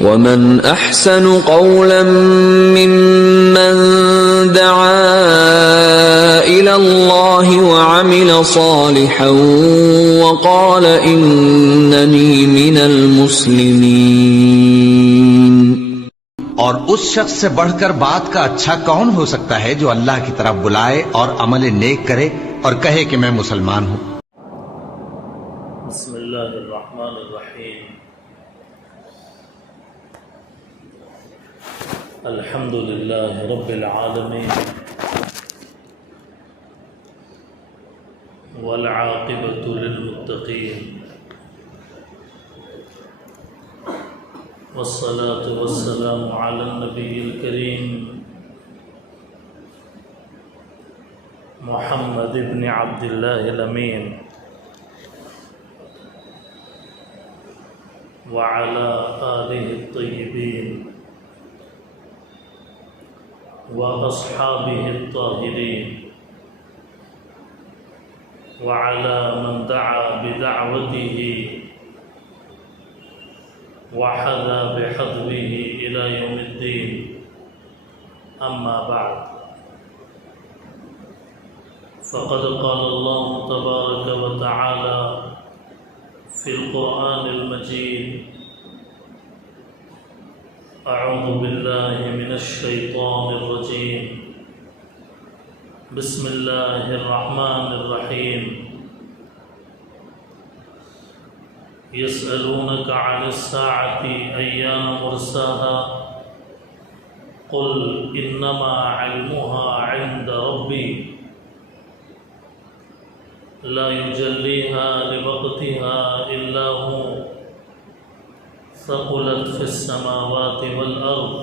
ومن احسن قولا ممن دعا الى الله وعمل صالحا وقال انني من المسلمين۔ اور اس شخص سے بڑھ کر بات کا اچھا کون ہو سکتا ہے جو اللہ کی طرف بلائے اور عمل نیک کرے اور کہے کہ میں مسلمان ہوں۔ بسم اللہ الرحمن الرحیم۔ الحمد للہ رب العالمین والعاقبۃ للمتقین والصلاة والسلام علی النبی الکریم محمد بن عبد اللہ الامین وعلى آلہ الطیبین وأصحابه الطاهرين وعلى من دعا بدعوته وحذا بحذوه إلى يوم الدين، أما بعد، فقد قال الله تبارك وتعالى في القرآن المجيد: اعوذ باللہ من الشیطان الرجیم، بسم اللہ الرحمن الرحیم۔ یسألونک عن الساعة ایان مرساها قل انما علمها عند ربی لا یجلیها لوقتها الا هو ثقلت في السماوات والأرض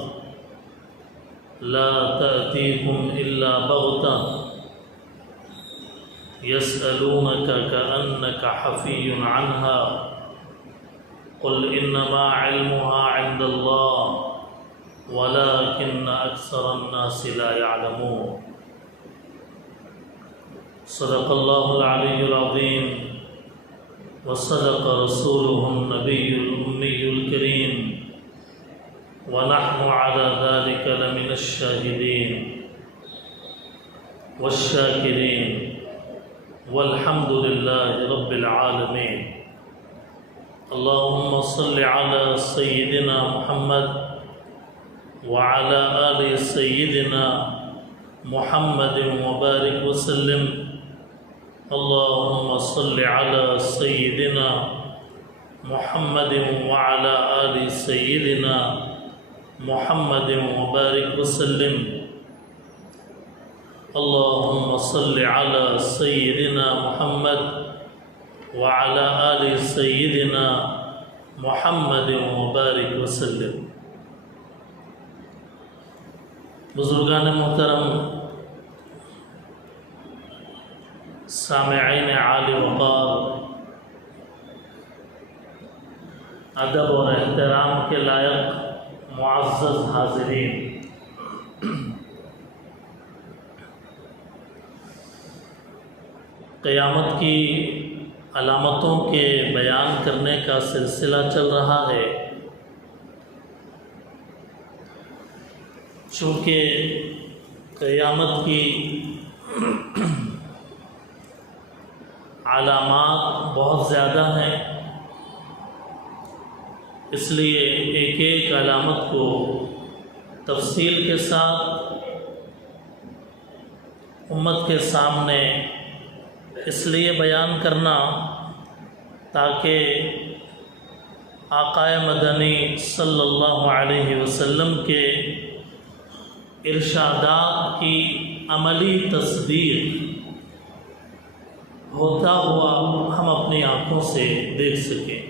لا تأتيكم إلا بغتة يسألونك كأنك حفي عنها قل إنما علمها عند الله ولكن أكثر الناس لا يعلمون۔ صدق الله العلي العظيم وصدق رسوله النبي الأمي الكريم ونحن على ذلك لمن الشاهدين والشاكرين والحمد لله رب العالمين۔ اللهم صل على سيدنا محمد وعلى آل سيدنا محمد وبارك وسلم۔ اللهم صل على سيدنا محمد وعلى آل سيدنا محمد وبارك وسلم۔ اللهم صل على سيدنا محمد وعلى آل سيدنا محمد وبارك وسلم۔ بزرگان محترم، سامعین عالی وقار، ادب اور احترام کے لائق معزز حاضرین، قیامت کی علامتوں کے بیان کرنے کا سلسلہ چل رہا ہے۔ چونکہ قیامت کی علامات بہت زیادہ ہیں، اس لیے ایک ایک علامت کو تفصیل کے ساتھ امت کے سامنے اس لیے بیان کرنا تاکہ آقائے مدنی صلی اللہ علیہ وسلم کے ارشادات کی عملی تصدیق ہوتا ہوا ہم اپنی آنکھوں سے دیکھ سکیں۔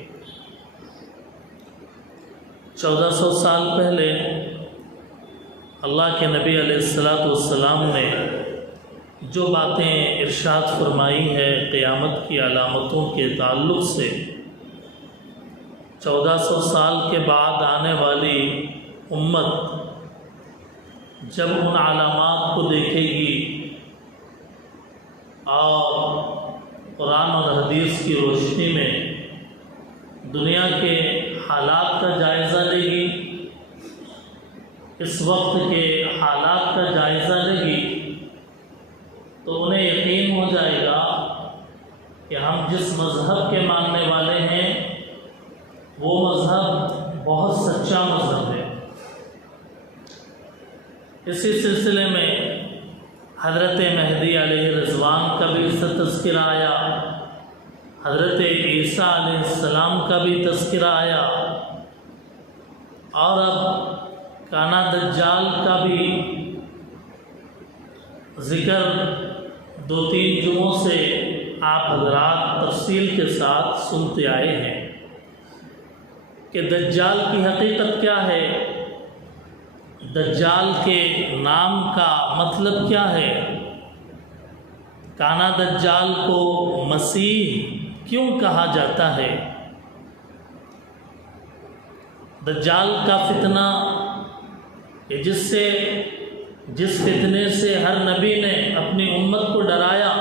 1400 سال پہلے اللہ کے نبی علیہ السلام نے جو باتیں ارشاد فرمائی ہے قیامت کی علامتوں کے تعلق سے، 1400 سال کے بعد آنے والی امت جب ان علامات کو دیکھے گی اور قرآن اور حدیث کی روشنی میں دنیا کے حالات کا جائزہ لے گی اس وقت کے حالات کا جائزہ لگی تو انہیں یقین ہو جائے گا کہ ہم جس مذہب کے ماننے والے ہیں وہ مذہب بہت سچا مذہب ہے۔ اسی سلسلے میں حضرت مہدی علیہ رضوان کا بھی اس سے تذکرہ آیا، حضرت عیسیٰ علیہ السلام کا بھی تذکرہ آیا، اور اب کانا دجال کا بھی ذکر 2-3 جمعوں سے آپ حضرات تفصیل کے ساتھ سنتے آئے ہیں کہ دجال کی حقیقت کیا ہے، دجال کے نام کا مطلب کیا ہے، کانا دجال کو مسیح کیوں کہا جاتا ہے، دجال کا فتنہ کہ جس فتنے سے ہر نبی نے اپنی امت کو ڈرایا،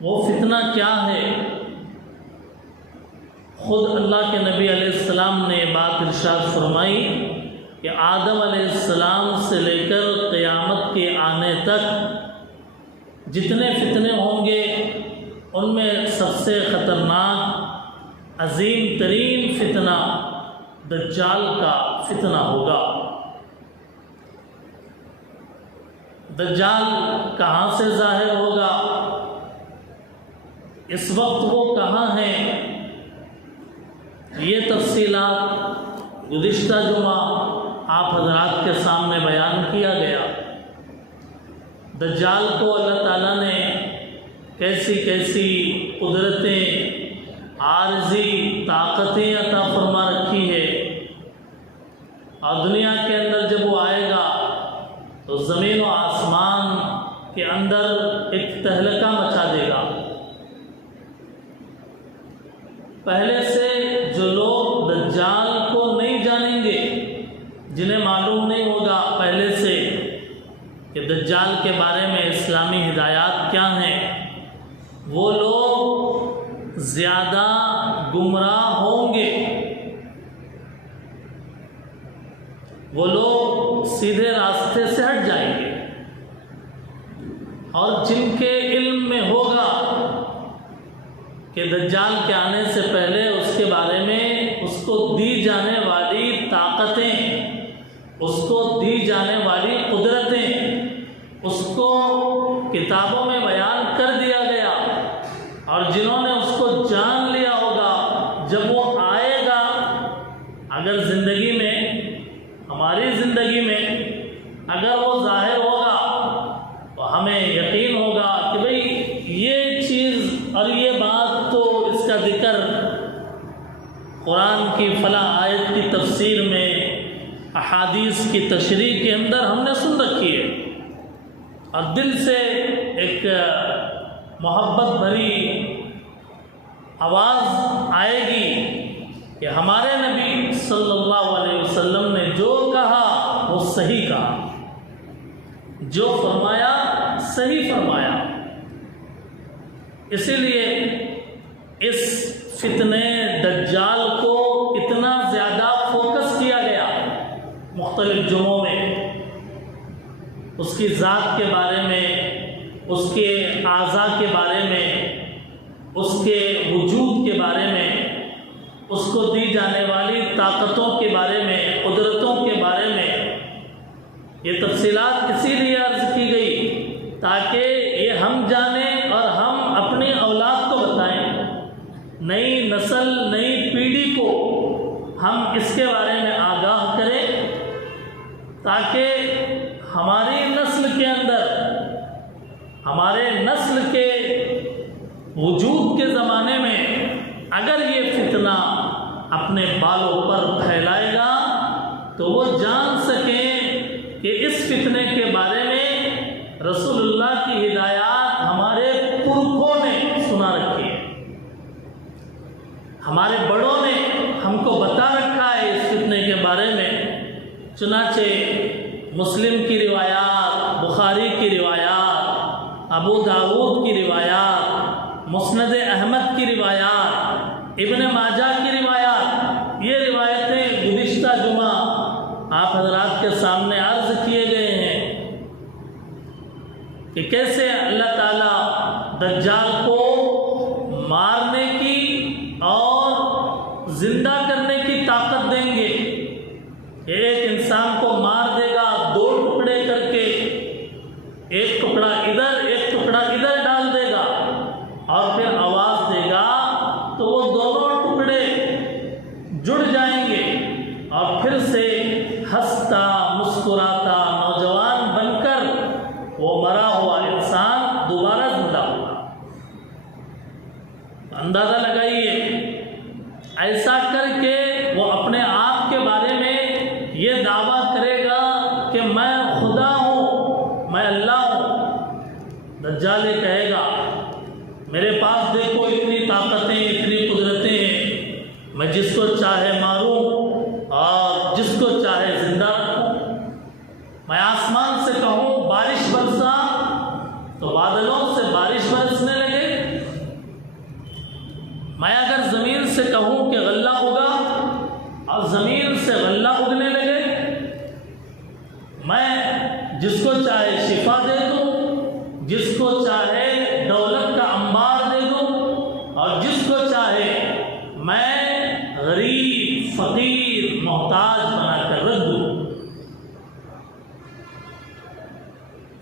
وہ فتنہ کیا ہے؟ خود اللہ کے نبی علیہ السلام نے یہ بات ارشاد فرمائی کہ آدم علیہ السلام سے لے کر قیامت کے آنے تک جتنے فتنے ہوں گے ان میں سب سے خطرناک عظیم ترین فتنہ دجال کا فتنہ ہوگا۔ دجال کہاں سے ظاہر ہوگا، اس وقت وہ کہاں ہیں، یہ تفصیلات گزشتہ جمعہ آپ حضرات کے سامنے بیان کیا گیا۔ دجال کو اللہ تعالیٰ نے کیسی کیسی قدرتیں، عارضی طاقتیں عطا فرما رکھی ہے، اور دنیا کے اندر جب وہ آئے گا تو زمین و آسمان کے اندر ایک تہلکہ مچا دے گا۔ پہلے سے جو لوگ دجال کو نہیں جانیں گے، جنہیں معلوم نہیں ہوگا پہلے سے کہ دجال کے بارے میں اسلامی ہدایات کیا ہیں، وہ لوگ زیادہ گمراہ ہوں گے، وہ لوگ سیدھے راستے سے ہٹ جائیں گے، اور جن کے علم میں ہوگا کہ دجال کے آنے سے پہلے اس کے بارے میں اس کو دی جانے والی طاقتیں، اس کو دی جانے والی قدرتیں، اس کو کتابوں میں بیان کر دیا گیا، اور جنہوں نے اس کو جان لیا ہوگا، جب وہ آئے گا، اگر زندگی میں، ہماری زندگی میں اگر وہ ظاہر ہوگا تو ہمیں یقین ہوگا کہ بھئی یہ چیز اور یہ بات تو اس کا ذکر قرآن کی فلاں آیت کی تفسیر میں، احادیث کی تشریح کے اندر ہم نے سن رکھی ہے، اور دل سے ایک محبت بھری آواز آئے گی کہ ہمارے نبی صلی اللہ علیہ وسلم نے جو کہا وہ صحیح کہا، جو فرمایا صحیح فرمایا۔ اسی لیے اس فتنہ دجال کو اتنا زیادہ فوکس کیا گیا مختلف جمعوں میں، اس کی ذات کے بارے میں، اس کے اعضاء کے بارے میں، اس کے وجود کے بارے میں، اس کو دی جانے والی طاقتوں کے بارے میں، قدرتوں کے بارے میں، یہ تفصیلات اسی لیے عرض کی گئی تاکہ یہ ہم جانیں اور ہم اپنی اولاد کو بتائیں، نئی نسل، نئی پیڑھی کو ہم اس کے بارے میں آگاہ کریں، تاکہ ہماری نسل کے اندر، ہمارے نسل کے وجود کے زمانے میں اگر یہ فتنہ اپنے بالوں پر پھیلائے گا تو وہ جان سکیں کہ اس فتنے کے بارے میں رسول اللہ کی ہدایات ہمارے پرکھوں نے سنا رکھی ہے، ہمارے بڑوں نے ہم کو بتا رکھا ہے اس فتنے کے بارے میں۔ چنانچہ مسلم کی روایات، بخاری کی روایات، ابو داود کی روایات، مسند احمد کی روایات، ابن ماجہ کی روایات، یہ روایتیں گزشتہ جمعہ آپ حضرات کے سامنے عرض کیے گئے ہیں کہ کیسے اللہ تعالیٰ دجال کو مارنے کی اور زندہ کرنے کی طاقت دیں گے. ایک انسان کو مار دے گا 2 ٹکڑے کر کے، ایک ٹکڑا ادھر ایک ٹکڑا ادھر ڈال دے گا اور پھر آواز دے گا تو وہ دونوں ٹکڑے جڑ جائیں گے اور پھر سے ہنستا مسکراتا نوجوان بن کر وہ مرا ہوا انسان دوبارہ زندہ ہوگا. اندازہ لگائیے، ایسا کر کے وہ اپنے آپ کے بارے میں یہ دعویٰ کرے گا کہ میں خدا ہوں، میں اللہ ہوں. دجال یہ کہے گا میرے پاس دیکھو اتنی طاقتیں اتنی قدرتیں ہیں، میں جس کو چاہے ماروں اور جس کو چاہے زندہ رکھوں. میں آسمان سے کہوں بارش برسا تو بادلوں سے بارش برسنے لگے. میں اگر زمین سے کہوں کہ غلہ اگا اور زمین سے غلہ اگنے لگے. میں جس کو چاہے شفا دے دوں، جس کو چاہے دولت کا انبار دے دوں اور جس کو چاہے میں غریب فقیر محتاج بنا کر رکھ دوں.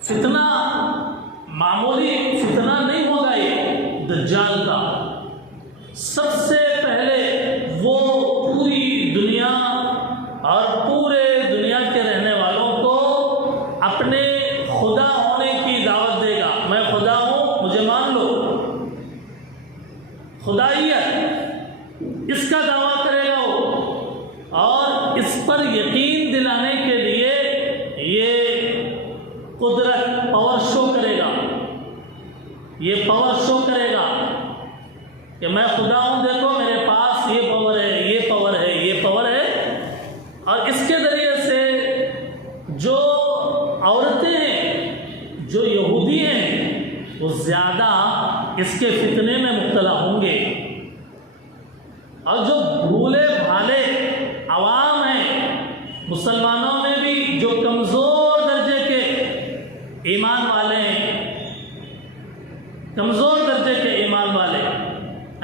فتنہ معمولی فتنہ نہیں ہوگا یہ دجال کا. سب سے پہلے وہ پوری دنیا اور پورے دنیا کے رہنے والوں کو اپنے خدا ہونے کی دعوت دے گا. میں خدا ہوں، مجھے مان لو. خدائیت اس کا دعویٰ کرے گا وہ، اور اس پر یقین دلانے کے لیے یہ قدرت پاور شو کرے گا. یہ پاور شو کرے گا کہ میں خدا ہوں، دیکھو میرے پاس یہ پاور ہے، یہ پاور ہے، یہ پاور ہے. اور اس کے ذریعے سے جو عورتیں ہیں، جو یہودی ہیں، وہ زیادہ اس کے فتنے میں مبتلا ہوں گے. اور جو بھولے بھالے عوام ہیں مسلمانوں میں بھی، جو کمزور درجے کے ایمان والے ہیں، کمزور درجے کے ایمان والے،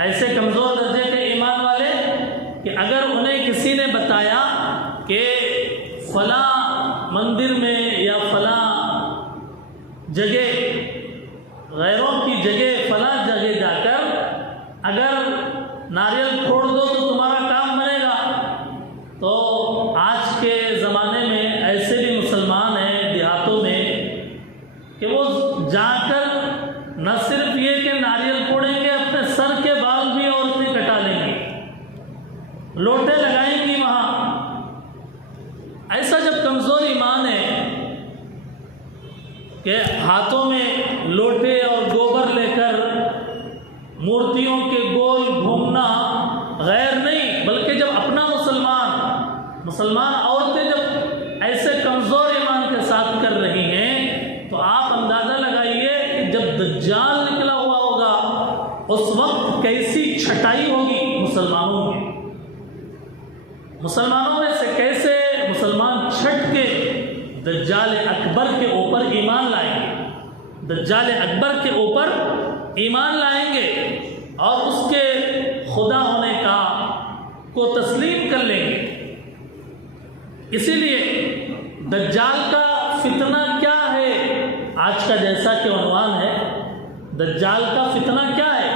ایسے کمزور درجے کے ایمان والے کہ اگر انہیں کسی نے بتایا کہ فلاں مندر میں یا فلاں جگہ، غیروں کی جگہ، فلاں جگہ جا کر اگر ناریل پھوڑ دو تو تمہارا کام بنے گا، تو آج کے زمانے میں ایسے بھی مسلمان ہیں دیہاتوں میں کہ وہ جا کر نہ صرف یہ کہ ناریل پھوڑیں گے، اپنے سر کے بال بھی عورتیں کٹا لیں گی، لوٹے لگائیں گی وہاں. ایسا جب کمزور ایمان ہے کہ ہاتھوں میں لوٹے اور گوبر لے کر مورتیوں کے گول گھومنا غیر نہیں، بلکہ جب اپنا مسلمان عورتیں جب ایسے کمزور ایمان کے ساتھ کر رہی ہیں، تو آپ اندازہ لگائیے کہ جب دجال نکلا ہوا ہوگا اس وقت کیسی چھٹائی ہوگی مسلمانوں کی. مسلمانوں میں سے کیسے مسلمان چھٹ کے دجال اکبر کے اوپر ایمان لائیں گے، دجال اکبر کے اوپر ایمان لائیں گے اور اس کے خدا ہونے کا کو تسلیم کر لیں گے. اسی لیے دجال کا فتنہ کیا ہے، آج کا جیسا کہ عنوان ہے، دجال کا فتنہ کیا ہے؟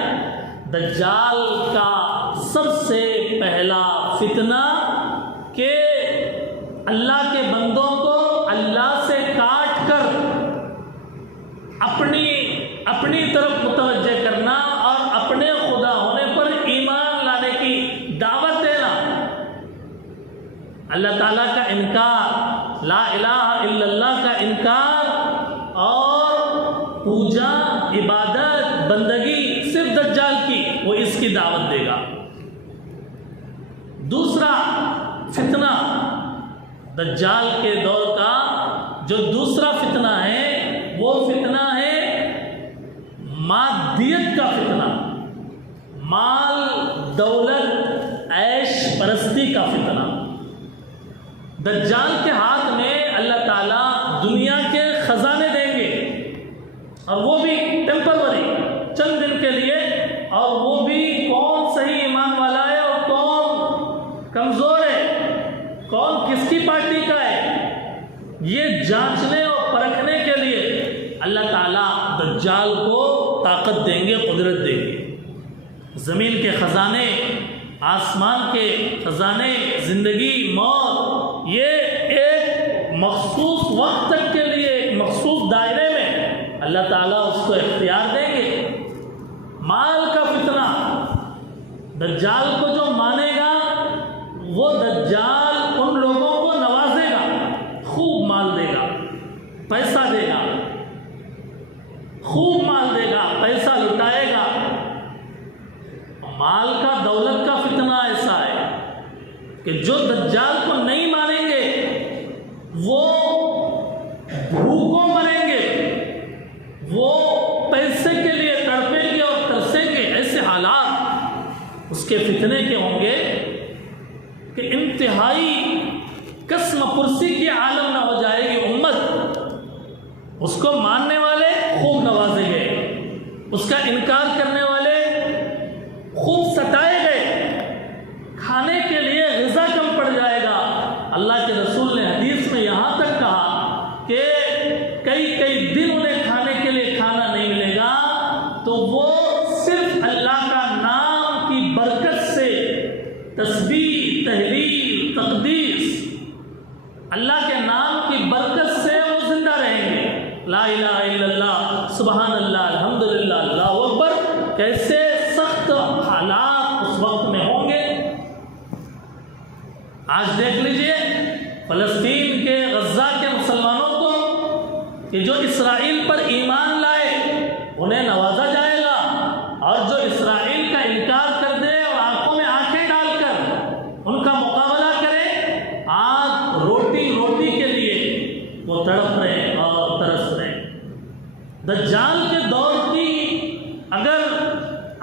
دجال کا سب سے پہلا فتنہ کہ اللہ کے بندوں کو اللہ سے کاٹ کر اپنی طرف متوجہ کرنا اور اپنے خدا ہونے پر ایمان لانے کی دعوت دینا. اللہ تعالیٰ کا انکار، لا الہ الا اللہ کا انکار اور پوجا، عبادت، بندگی صرف دجال کی، وہ اس کی دعوت دے گا. دوسرا فتنہ دجال کے دور کا جو دوسرا فتنہ ہے وہ فتنہ ہے مادیت کا فتنہ، مال، دولت، عیش پرستی کا فتنہ. دجال کے ہاتھ میں اللہ تعالیٰ دنیا کے خزانے دیں گے، اور وہ بھی ٹیمپروری، چند دن کے لیے، اور وہ بھی کون صحیح ایمان والا ہے اور کون کمزور ہے، کون کس کی پارٹی کا ہے، یہ جانچنے اور پرکھنے کے لیے اللہ تعالیٰ دجال کو طاقت دیں گے، قدرت دیں گے۔ زمین کے خزانے، آسمان کے خزانے، زندگی، موت، یہ ایک مخصوص وقت تک کے لیے ایک مخصوص دائرے میں اللہ تعالیٰ اس کو اختیار دیں گے۔ مال کا فتنہ، دجال کو جو مانے گا وہ دجال ان لوگوں کو نوازے گا، خوب مال دے گا، پیسہ دے گا، خوب مال دے گا، پیسہ لٹائے گا۔ مال کا، دولت کا فتنہ ایسا ہے کہ جو دجال کو نہیں مانیں گے وہ بھوکوں مریں گے، وہ پیسے کے لیے تڑپیں گے اور ترسیں گے۔ ایسے حالات اس کے فتنے کے ہوں گے کہ انتہائی قسم پرسی کی عالم نہ ہو جائے گی امت۔ اس کو ماننے والے خوب نوازے گئے، اس کا انکار کرنے والے خوب ستائے گئے، کھانے کے لیے غذا کم پڑ جائے گا۔ اللہ کے رسول نے حدیث میں یہاں تک کہا کہ کئی دن انہیں کھانے کے لیے کھانا نہیں ملے گا، تو وہ صرف اللہ کا نام کی برکت سے تسبیح، تحلیل، تقدیس، اللہ کے نام کی برکت سے وہ زندہ رہیں گے۔ لا الہ الا اللہ، سبحان اللہ، الحمدللہ، اللہ اکبر۔ کیسے سخت حالات اس وقت میں ہوں گے۔ آج دیکھ لیجئے فلسطین کے، غزہ کے مسلمانوں کو کہ جو اسرائیل پر ایمان لائے انہیں نوازا جائے گا، اور جو اسرائیل کا انکار کر دے اور آنکھوں میں آنکھیں ڈال کر ان کا مقابلہ کرے، آج روٹی کے لیے وہ تڑپ رہے اور ترس رہے۔ دجال کے دور کی اگر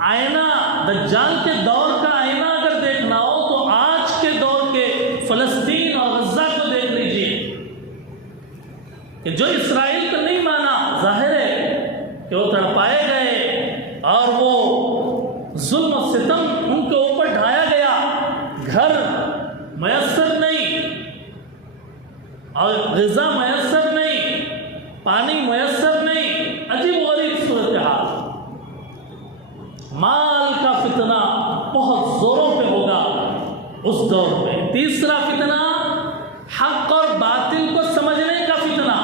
آئینہ، دجال کے دور کا آئینہ اگر دیکھنا ہو تو آج کے دور کے فلسطین اور غزہ کو دیکھ لیجئے کہ جو اسرائیل کو نہیں مانا، ظاہر ہے کہ وہ تڑپائے گئے اور وہ ظلم و ستم ان کے اوپر ڈھایا گیا، گھر میسر نہیں اور غذا میسر نہیں، پانی میسر نہیں، عجیب و غریب صورتحال۔ مال کا فتنہ بہت زوروں پہ ہوگا اس دور میں۔ تیسرا فتنہ حق اور باطل کو سمجھنے کا فتنہ،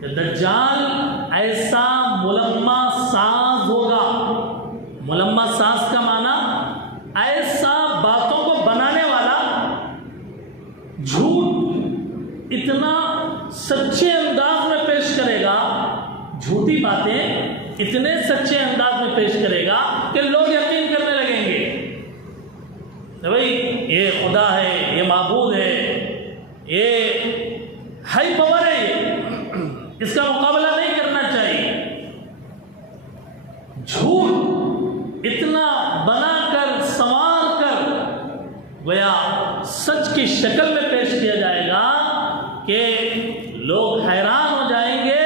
کہ دجال ایسا ملمہ ساز ہوگا۔ ملمہ ساز کا معنی ایسا باتوں کو بنانے والا، جھوٹ اتنا سچے انداز میں پیش کرے گا، جھوٹی باتیں اتنے سچے انداز میں پیش کرے گا کہ لوگ یقین کرنے لگیں گے کہ بھائی یہ خدا ہے، یہ معبود ہے، یہ ہائی پاور ہے، یہ اس کا مقابلہ نہیں کرنا چاہیے۔ جھوٹ اتنا بنا کر، سنوار کر، گویا سچ کی شکل میں پیش کیا جائے گا کہ لوگ حیران ہو جائیں گے،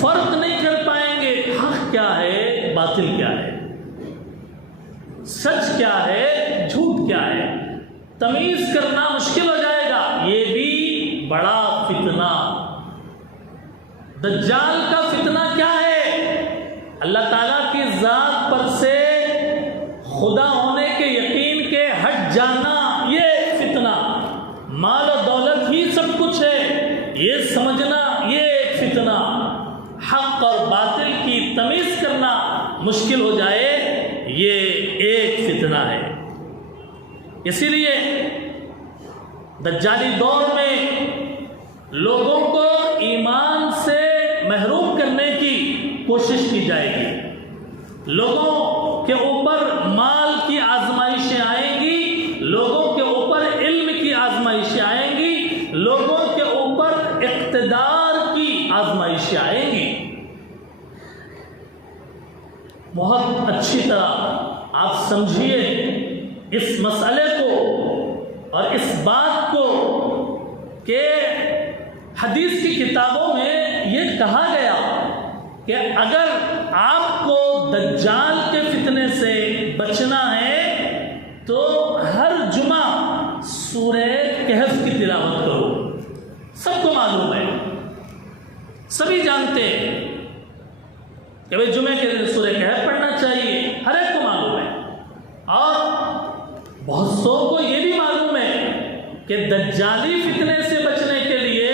فرق نہیں کر پائیں گے حق کیا ہے، باطل کیا ہے، سچ کیا ہے، جھوٹ کیا ہے، تمیز کرنا مشکل ہو جائے گا۔ یہ بھی بڑا فتنہ۔ دجال کا فتنہ کیا ہے؟ اللہ تعالیٰ کی ذات پر سے، خدا ہونے کے یقین کے ہٹ جانا، یہ فتنہ۔ مال و دولت ہی سب کچھ ہے، یہ سمجھنا یہ ایک فتنہ۔ حق اور باطل کی تمیز کرنا مشکل ہو جائے، یہ ایک فتنہ ہے۔ اسی لیے دجالی دور میں لوگوں کو ایمان سے محروم کرنے کی کوشش کی جائے گی۔ لوگوں کے اوپر مال کی آزمائشیں آئیں گی، لوگوں کے اوپر علم کی آزمائشیں آئیں گی، لوگوں کے اوپر اقتدار کی آزمائشیں آئیں گی۔ بہت اچھی طرح آپ سمجھیے اس مسئلے کو اور اس بات کو کہ حدیث کی کتابوں میں یہ کہا گیا کہ اگر آپ کو دجال کے فتنے سے بچنا ہے تو ہر جمعہ سورہ کہف کی تلاوت کرو. سب کو معلوم ہے، سبھی جانتے ہیں کہ بھائی جمعے کے دن سورہ کہف پڑھنا چاہیے، ہر ایک کو معلوم ہے. اور بہت سو کو یہ بھی معلوم ہے کہ دجالی فتنے سے بچنے کے لیے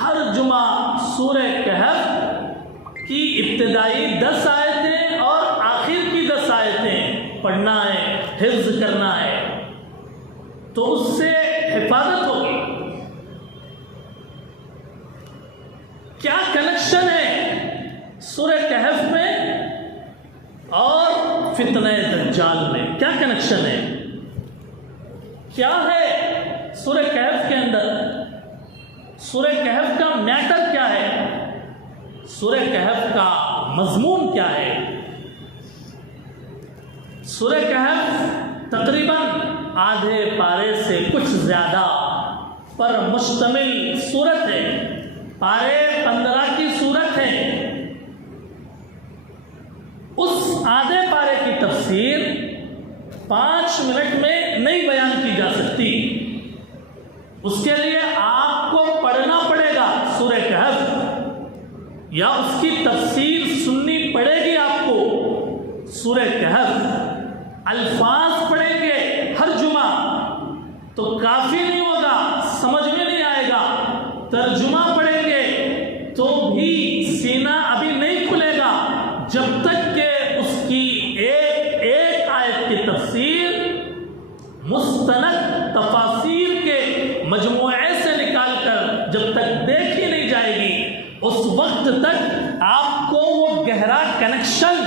ہر جمعہ سورہ کہف کی ابتدائی 10 آیتیں اور آخر کی 10 آیتیں پڑھنا ہے، حفظ کرنا ہے، تو اس سے حفاظت ہوگی. کیا کنیکشن ہے سورہ کہف میں اور فتنہ دجال میں؟ کیا کنیکشن ہے؟ کیا ہے سورہ کہف کے اندر؟ سورہ کہف کا میٹر کیا ہے؟ سورہ کہف کا مضمون کیا ہے؟ سورہ کہف تقریباً آدھے پارے سے کچھ زیادہ پر مشتمل سورت ہے. پارے 15 کی سورت ہے. اس آدھے پارے کی تفسیر 5 منٹ میں نہیں بیان کی جا سکتی. اس کے لیے آپ کو پڑھنا پڑے گا سورہ کہف، یا اس کی تفسیر سننی پڑے گی آپ کو سورہ کہف. الفاظ پڑھیں گے ہر جمعہ تو کافی نہیں ہوگا، سمجھ میں نہیں آئے گا. ترجمہ پڑھیں گے تو بھی سینہ ابھی نہیں کھلے گا جب تک کہ اس کی ایک ایک آیت کی تفسیر مستند تفاسیر کے مجموعے سے نکال کر جب تک دیکھی نہیں جائے گی، اس وقت تک آپ کو وہ گہرا کنیکشن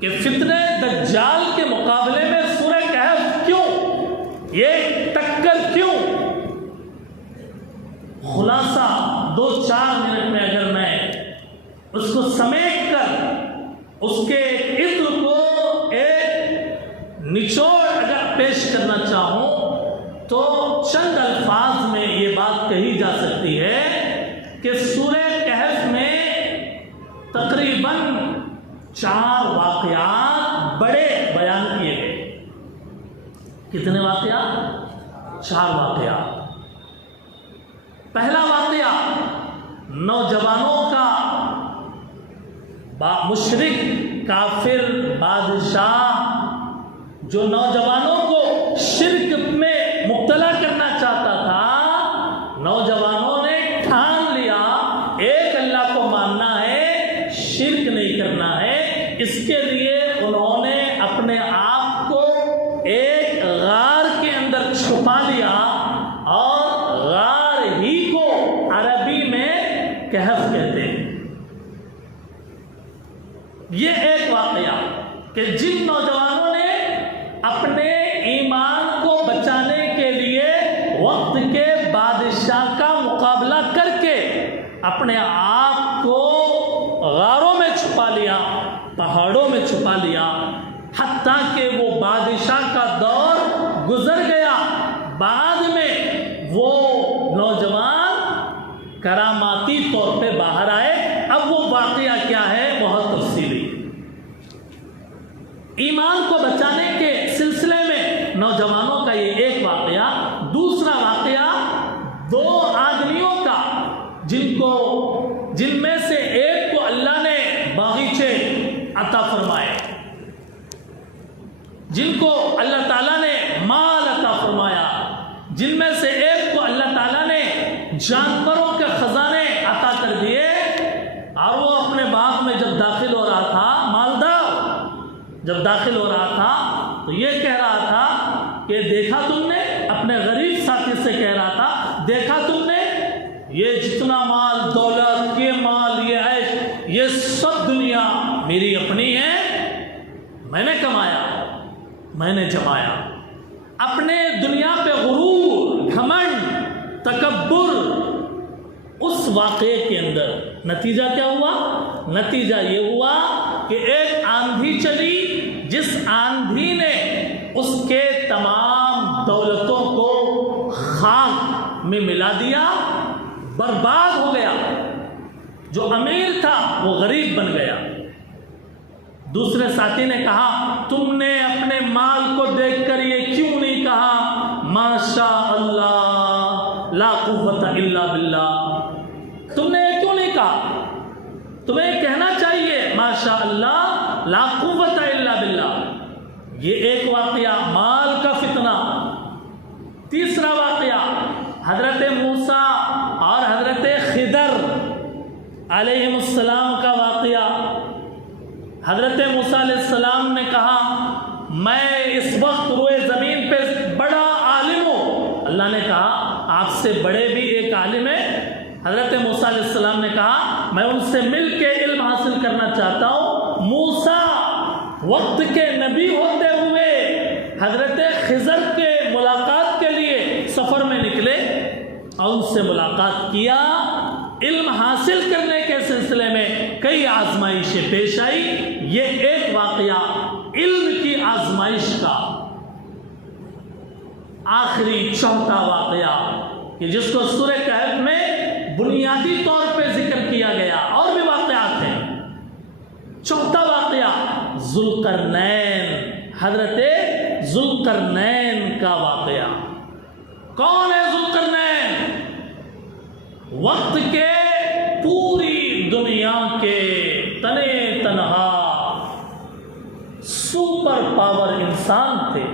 کہ فتنہ دجال کے مقابلے میں سورہ کہف کیوں، یہ ٹکر کیوں. خلاصہ 2-4 منٹ میں اگر میں اس کو سمیٹ کر اس کے عطر کو ایک نچوڑ اگر پیش کرنا چاہوں تو چند الفاظ میں یہ بات کہی جا سکتی ہے کہ سورہ کہف میں تقریباً 4 واقعات بڑے بیان کیے گئے. کتنے واقعات؟ 4 واقعات. پہلا واقعہ نوجوانوں کا مشرک کافر بادشاہ جو نوجوانوں کو شرک میں مبتلا کرنا چاہتا تھا. نوجوانوں نے ٹھان لیا ایک اللہ کو ماننا ہے، شرک نہیں کرنا ہے. اس کے لیے انہوں نے اپنے آپ کو ایک غار کے اندر چھپا لیا، اور غار ہی کو عربی میں کہف کہتے ہیں. یہ ایک واقعہ کہ جن نوجوانوں نے اپنے ایمان کو بچانے کے لیے وقت کے بادشاہ کا مقابلہ کر کے اپنے آپ کو غاروں میں چھپا لیا، پہاڑوں میں چھپا لیا، حتیٰ کہ وہ بادشاہ کا دور گزر گیا. بعد میں وہ نوجوان کراماتی طور پہ باہر آئے. اب وہ واقعہ کیا ہے؟ بہت تفصیلی. ایمان کو بچانے کے سلسلے میں نوجوانوں کا یہ ایک واقعہ. دوسرا واقعہ 2 آدمیوں کا جن میں سے ایک کو اللہ نے باغیچے عطا فرمائے، جن کو اللہ تعالیٰ نے مال عطا فرمایا، جن میں سے ایک کو اللہ تعالیٰ نے جانوروں کے خزانے عطا کر دیے. اور وہ اپنے باغ میں جب داخل ہو رہا تھا، مالدار جب داخل ہو رہا تھا تو یہ کہہ رہا تھا کہ دیکھا تم نے، اپنے غریب ساتھی سے کہہ رہا تھا، دیکھا تم نے یہ جتنا مال دولت، یہ مال، یہ عیش، یہ سب دنیا میری اپنی ہے، میں نے کمایا، میں نے جمایا. اپنے دنیا پہ غرور، گھمنڈ، تکبر. اس واقعے کے اندر نتیجہ کیا ہوا؟ نتیجہ یہ ہوا کہ ایک آندھی چلی، جس آندھی نے اس کے تمام دولتوں کو خاک میں ملا دیا، برباد ہو گیا۔ جو امیر تھا وہ غریب بن گیا۔ دوسرے ساتھی نے کہا تم نے اپنے مال کو دیکھ کر یہ کیوں نہیں کہا ماشاء اللہ لا قوت الا باللہ؟ تم نے یہ کیوں نہیں کہا؟ تمہیں یہ کہنا چاہیے ماشاء اللہ لا قوت الا باللہ۔ یہ ایک واقعہ مال کا فتنہ۔ تیسرا واقعہ حضرت موسیٰ اور حضرت خضر علیہ السلام کا واقعہ۔ حضرت موسیٰ علیہ السلام نے کہا میں اس وقت روئے زمین پہ بڑا عالم ہوں۔ اللہ نے کہا آپ سے بڑے بھی ایک عالم ہے۔ حضرت موسیٰ علیہ السلام نے کہا میں ان سے مل کے علم حاصل کرنا چاہتا ہوں۔ موسیٰ وقت کے نبی ہوتے ہوئے حضرت خضر کے ملاقات کے لیے سفر میں نکلے اور ان سے ملاقات کیا۔ علم حاصل کرنے کے سلسلے میں کئی آزمائشیں پیش آئی۔ یہ ایک واقعہ علم کی آزمائش کا۔ آخری چوتھا واقعہ کہ جس کو سورہ کہف میں بنیادی طور پہ ذکر کیا گیا، اور بھی واقعات ہیں۔ چوتھا واقعہ ذوالقرنین، حضرت ذوالقرنین کا واقعہ۔ کون ہے ذوالقرنین؟ وقت کے پوری دنیا کے تنے تنہا سپر پاور انسان تھے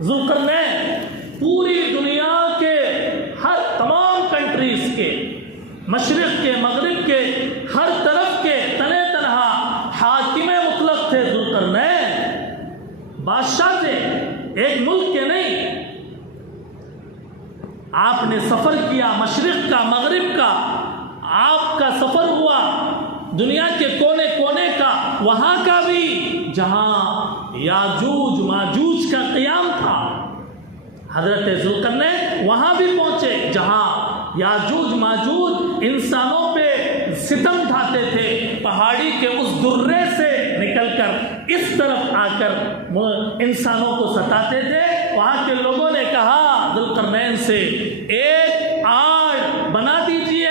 ذوالقرنین۔ پوری دنیا کے ہر تمام کنٹریز کے، مشرق کے مغرب کے، ہر طرف کے تنے تنہا حاکم مطلق تھے ذوالقرنین۔ بادشاہ تھے، ایک ملک کے نہیں۔ آپ نے سفر کیا مشرق کا مغرب کا، آپ کا سفر ہوا دنیا کے کونے کونے کا، وہاں کا بھی جہاں یاجوج ماجوج کا قیام تھا۔ حضرت ذوالقرنین وہاں بھی پہنچے جہاں یاجوج ماجوج انسانوں پہ ستم ڈھاتے تھے، پہاڑی کے اس درے سے نکل کر اس طرف آ کر انسانوں کو ستاتے تھے۔ وہاں کے لوگوں نے کہا ذوالقرنین سے ایک آڑ بنا دیجئے،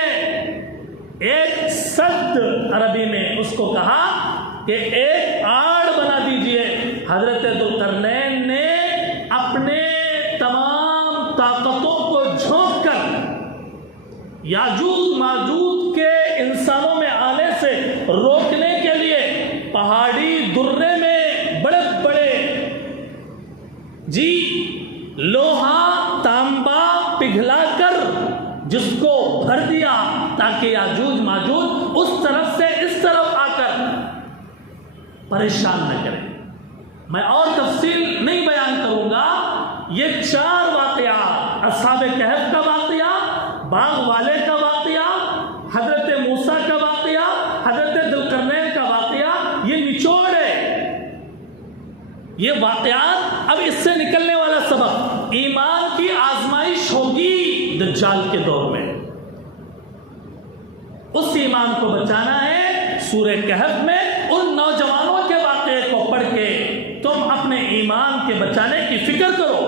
ایک سد عربی میں اس کو کہا کہ ایک آڑ بنا دیجئے۔ حضرت ذوالقرنین نے اپنے تمام طاقتوں کو جھونک کر یاجوج ماجوج کے انسانوں میں آنے سے روکنے کے لیے پہاڑی درے میں بڑے بڑے لوہا تانبا پگھلا کر جس کو بھر دیا تاکہ یاجوج ماجوج اس طرف سے اس طرف آ کر پریشان نہ کرے۔ میں اور تفصیل نہیں بیان کروں گا۔ یہ چار واقعات، اصحاب کہف کا واقعہ، باغ والے کا واقعہ، حضرت موسیٰ کا واقعہ، حضرت ذوالقرنین کا واقعہ، یہ نچوڑ ہے۔ یہ واقعات اب اس سے نکلنے والا سبق ایمان کی آزمائش ہوگی دجال کے دور میں۔ اس ایمان کو بچانا ہے۔ سورہ کہف میں ان نوجوانوں کے واقعے کو پڑھ کے تم اپنے ایمان کے بچانے کی فکر کرو۔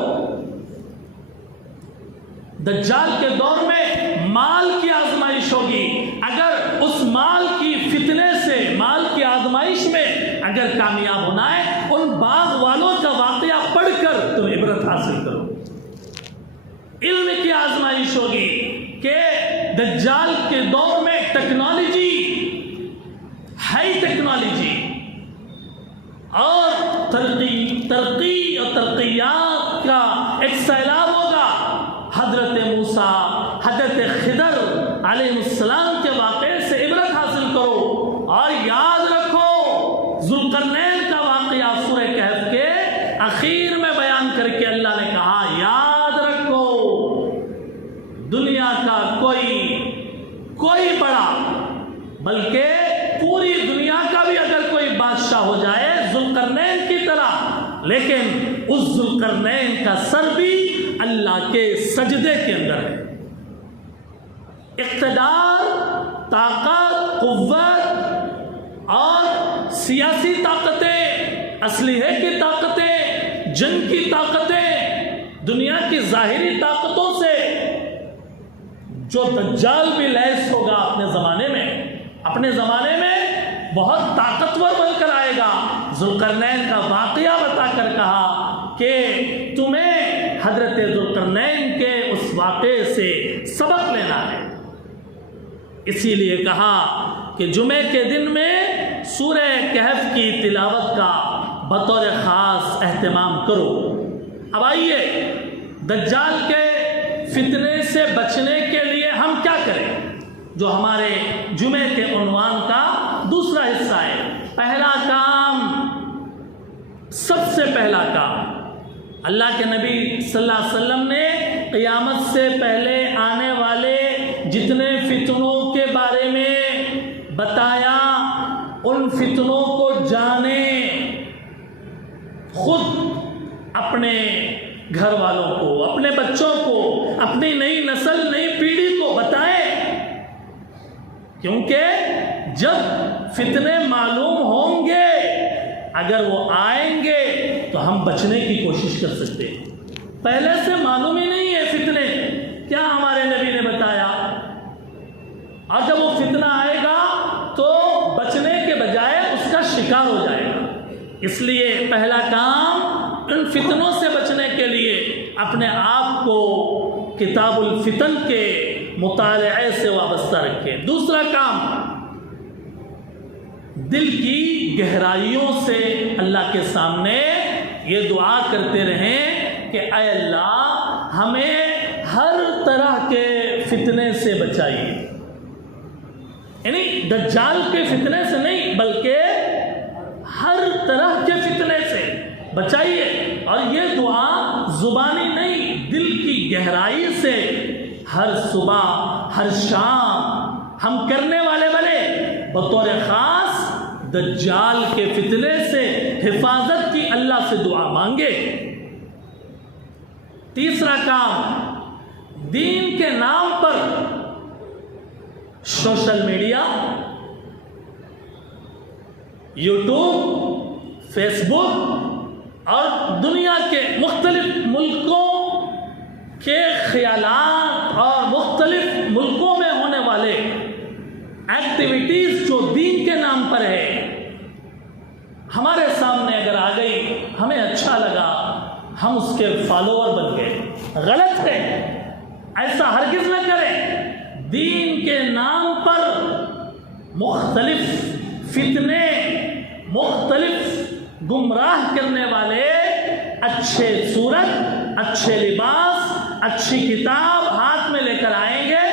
دجال کے دور میں مال کی آزمائش ہوگی۔ اگر اس مال کی فتنے سے، مال کی آزمائش میں اگر کامیاب ہونا ہے، ان باغ والوں کا واقعہ پڑھ کر تم عبرت حاصل کرو۔ علم کی آزمائش ہوگی کہ دجال کے دور میں ٹیکنالوجی، ہائی ٹیکنالوجی اور ترقی اور ترقیات کا ایک سیلاب ہوگا۔ حضرت موسیٰ، حضرت خضر علیہ السلام کے واقعے سے عبرت حاصل کرو اور یاد رکھو ذوالقرنین کا واقعہ سورہ کہف کے اخیر میں بیان کر کے اللہ نے کہا یاد رکھو دنیا کا کوئی بڑا، بلکہ پوری دنیا کا بھی اگر کوئی بادشاہ ہو جائے ذوالقرنین کی طرح، لیکن اس ذوالقرنین کا سر بھی اللہ کے سجدے کے اندر ہے۔ اقتدار، طاقت، قوت اور سیاسی طاقتیں، اسلحے کی طاقتیں، جنگ کی طاقتیں، دنیا کی ظاہری طاقتوں سے جو دجال بھی لیس ہوگا اپنے زمانے میں بہت طاقتور بن کر آئے گا. ذوالقرنین کا واقعہ بتا کر کہا کہ تمہیں حضرت ذوالقرنین کے اس واقعے سے سبق لینا ہے. اسی لیے کہا کہ جمعے کے دن میں سورہ کہف کی تلاوت کا بطور خاص اہتمام کرو. اب آئیے دجال کے فتنے سے بچنے کے لیے ہم کیا کریں، جو ہمارے جمعے کے عنوان کا دوسرا حصہ ہے. پہلا کام، سب سے پہلا کام، اللہ کے نبی صلی اللہ علیہ وسلم نے قیامت سے پہلے آنے والے جتنے فتنوں کے بارے میں بتایا، ان فتنوں کو جانیں، خود اپنے گھر والوں کو، اپنے بچوں کو، اپنی نئی نسل، نئی پیڑھی کو بتائیں. کیونکہ جب فتنے معلوم ہوں گے، اگر وہ آئیں گے تو ہم بچنے کی کوشش کر سکتے ہیں. پہلے سے معلوم ہی نہیں ہے فتنے کیا ہمارے نبی نے بتایا، اور جب وہ فتنہ آئے گا تو بچنے کے بجائے اس کا شکار ہو جائے گا. اس لیے پہلا کام، ان فتنوں سے بچنے کے لیے اپنے آپ کو کتاب الفتن کے مطالعے سے وابستہ رکھیں. دوسرا کام، دل کی گہرائیوں سے اللہ کے سامنے یہ دعا کرتے رہیں کہ اے اللہ ہمیں ہر طرح کے فتنے سے بچائیے. یعنی دجال کے فتنے سے نہیں، بلکہ ہر طرح کے فتنے سے بچائیے. اور یہ دعا زبانی نہیں، دل کی گہرائی سے ہر صبح ہر شام ہم کرنے والے بنے. بطور خاص دجال کے فتنے سے حفاظت کی اللہ سے دعا مانگے. تیسرا کام، دین کے نام پر سوشل میڈیا، یوٹیوب، فیس بک اور دنیا کے مختلف ملکوں کے خیالات اور مختلف ملکوں میں ہونے والے ایکٹیویٹیز جو دین کے نام پر ہے، ہمارے سامنے اگر آ گئی، ہمیں اچھا لگا، ہم اس کے فالوور بن گئے. غلط ہے، ایسا ہرگز نہ کریں. دین کے نام پر مختلف فتنے، مختلف گمراہ کرنے والے اچھے صورت، اچھے لباس، اچھی کتاب ہاتھ میں لے کر آئیں گے،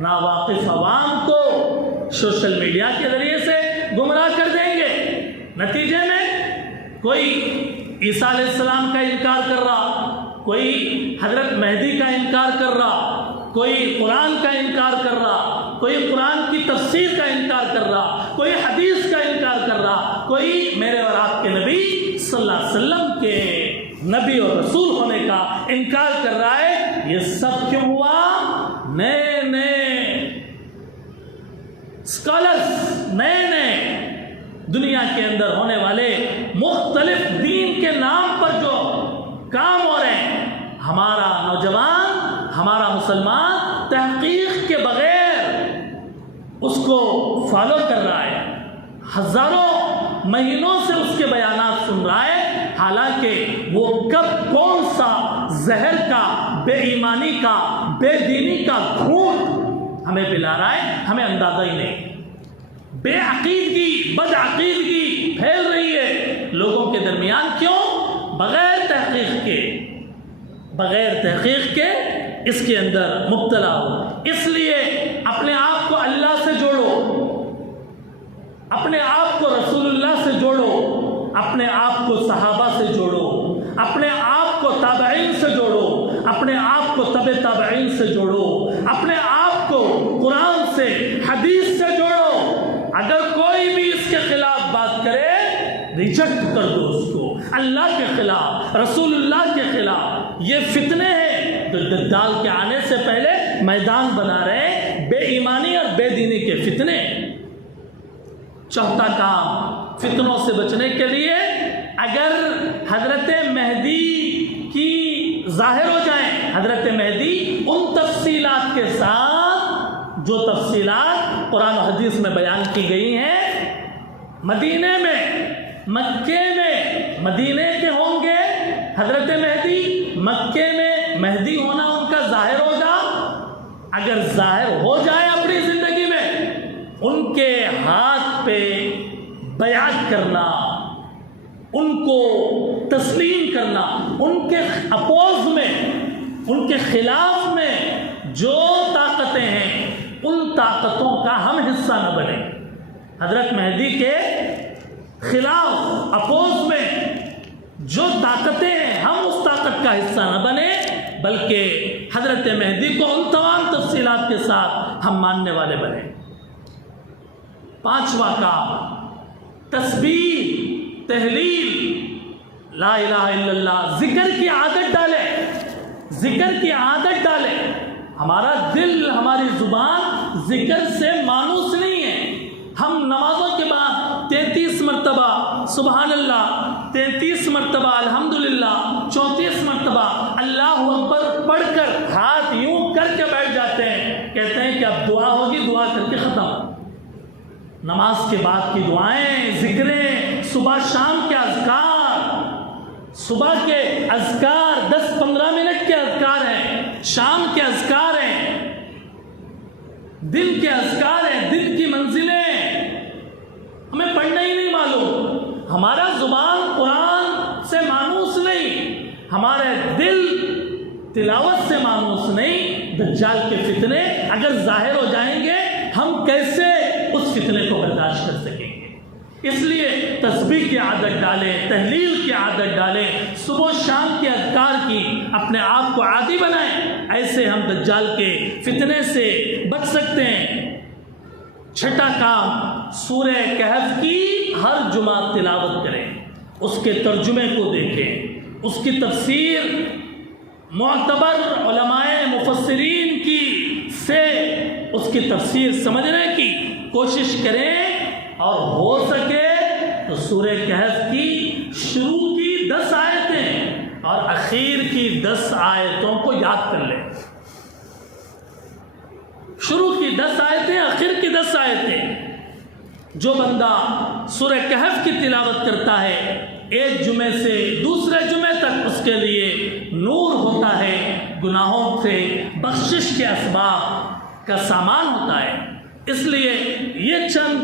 ناواقف عوام کو سوشل میڈیا کے ذریعے سے گمراہ کر دیں گے. نتیجے میں کوئی عیسیٰ علیہ السلام کا انکار کر رہا، کوئی حضرت مہدی کا انکار کر رہا، کوئی قرآن کا انکار کر رہا، کوئی قرآن کی تفسیر کا انکار کر رہا، کوئی حدیث کا انکار کر رہا، کوئی میرے اور آپ کے نبی صلی اللہ علیہ وسلم کے نبی اور رسول ہونے کا انکار کر رہا ہے. یہ سب کیوں ہوا؟ نئے نئے اسکالرز، نئے دنیا کے اندر ہونے والے مختلف دین کے نام پر جو کام ہو رہے ہیں، ہمارا نوجوان، ہمارا مسلمان تحقیق کے بغیر اس کو فالو کر رہا ہے، ہزاروں مہینوں سے اس کے بیانات سن رہا ہے، حالانکہ وہ کب کون سا زہر کا، بے ایمانی کا، بے دینی کا گھونٹ ہمیں پلا رہا ہے، ہمیں اندازہ ہی نہیں. بے عقیدگی، بد عقیدگی پھیل رہی ہے لوگوں کے درمیان. کیوں؟ بغیر تحقیق کے اس کے اندر مبتلا ہو. اس لیے اپنے آپ کو اللہ سے جوڑو، اپنے آپ کو رسول اللہ سے جوڑو، اپنے آپ کو صحابہ سے جوڑو، اپنے آپ کو تابعین سے جوڑو، اپنے آپ کو تبع تابعین سے جوڑو، اپنے آپ کو قرآن سے، حدیث سے جوڑو. اگر کوئی بھی اس کے خلاف بات کرے، ریجیکٹ کر دو اس کو. اللہ کے خلاف، رسول اللہ کے خلاف یہ فتنے ہیں جو دجال کے آنے سے پہلے میدان بنا رہے، بے ایمانی اور بے دینی کے فتنے. چوتھا کام، فتنوں سے بچنے کے لیے اگر حضرت مہدی کی ظاہر ہو جائیں، حضرت مہدی ان تفصیلات کے ساتھ جو تفصیلات قرآن و حدیث میں بیان کی گئی ہیں، مدینے میں، مکے میں مدینے کے ہوں گے حضرت مہدی، مکے میں مہدی ہونا ان کا ظاہر ہوگا۔ اگر ظاہر ہو جائے اپنی زندگی میں، ان کے ہاتھ پہ بیعت کرنا، ان کو تسلیم کرنا، ان کے اپوز میں، ان کے خلاف میں جو طاقتیں ہیں ان طاقتوں کا ہم حصہ نہ بنے۔ حضرت مہدی کے خلاف اپوز میں جو طاقتیں ہیں ہم اس طاقت کا حصہ نہ بنے، بلکہ حضرت مہدی کو ان تمام تفصیلات کے ساتھ ہم ماننے والے بنے۔ پانچواں کام، تسبیح، تحلیل، لا الہ الا اللہ، ذکر کی عادت ڈالیں، ذکر کی عادت ڈالیں۔ ہمارا دل، ہماری زبان ذکر سے مانوس نہیں ہے۔ ہم نمازوں کے بعد 33 مرتبہ سبحان اللہ، 33 مرتبہ الحمدللہ، 34 مرتبہ اللہ اکبر پڑھ کر ہاتھ یوں کر کے بیٹھ جاتے ہیں، کہتے ہیں کہ اب دعا ہوگی، دعا کر کے ختم۔ نماز کے بعد کی دعائیں، ذکریں، صبح شام کے اذکار، صبح کے اذکار 10-15 منٹ کے اذکار ہیں، شام کے اذکار ہیں، دن کے اذکار ہیں، دن کی منزلیں ہمیں پڑھنا ہی نہیں معلوم۔ ہمارا زبان قرآن سے مانوس نہیں، ہمارے دل تلاوت سے مانوس نہیں۔ دجال کے فتنے اگر ظاہر ہو جائیں گے، ہم کیسے اس فتنے کو برداشت کر سکیں گے؟ اس لیے تسبیح کی عادت ڈالیں، تحلیل کی عادت ڈالیں، صبح و شام کے اذکار کی اپنے آپ کو عادی بنائیں۔ ایسے ہم دجال کے فتنے سے بچ سکتے ہیں۔ چھٹا کام، سورہ کہف کی ہر جمعہ تلاوت کریں، اس کے ترجمے کو دیکھیں، اس کی تفسیر معتبر علماء مفسرین کی سے اس کی تفسیر سمجھنے کی کوشش کریں، اور ہو سکے تو سورہ کہف کی شروع کی 10 آیتیں اور اخیر کی 10 آیتوں کو یاد کر لیں۔ شروع کی 10 آیتیں، آخر کی 10 آیتیں۔ جو بندہ سورہ کہف کی تلاوت کرتا ہے، ایک جمعے سے دوسرے جمعے تک اس کے لیے نور ہوتا ہے، گناہوں سے بخشش کے اسباب کا سامان ہوتا ہے۔ اس لیے یہ چند